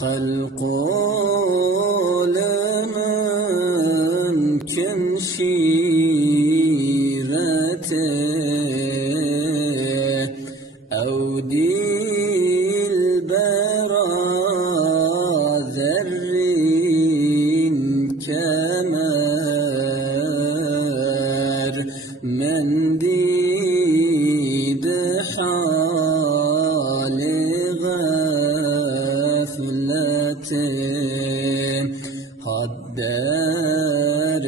خلق لمن كم سيرته أودي البرى ذرين كمر من ديد حال غفلته قدر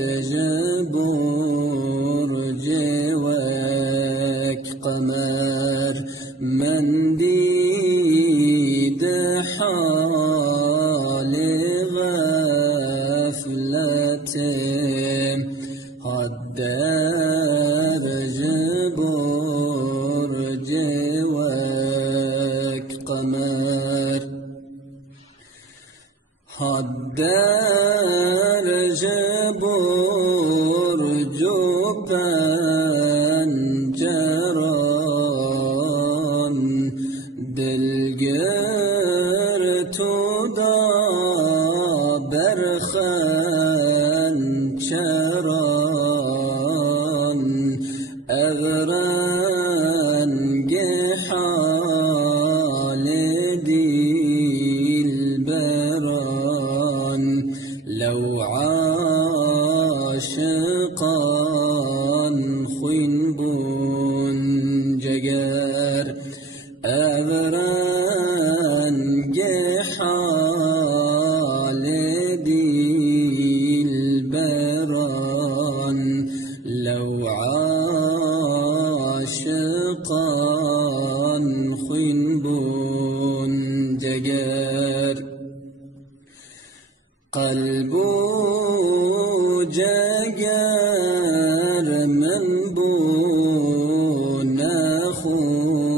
برج وكقمر من ديد حال غفلته قدر برج وكقمر حدرج برج پنجران دلگر تو دا برخنچران اغرنگ حال دلبران لو عاشقان خوین بون جگر اغرنگ حال دلبران لو عاشقان خوین بون جگر قلب و جگر من بون خون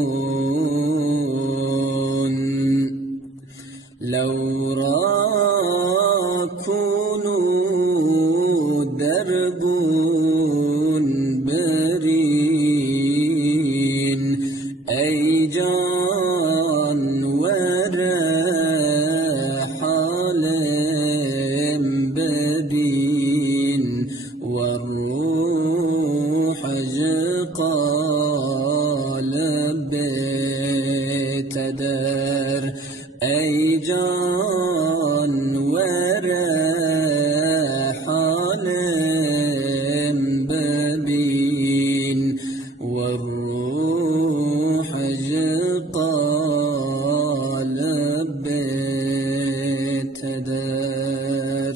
لو را کنو دربون برین ای جان ور حالم ببین والروح قالب بتدر ای جان ور حالم ببین والروح قالب بتدر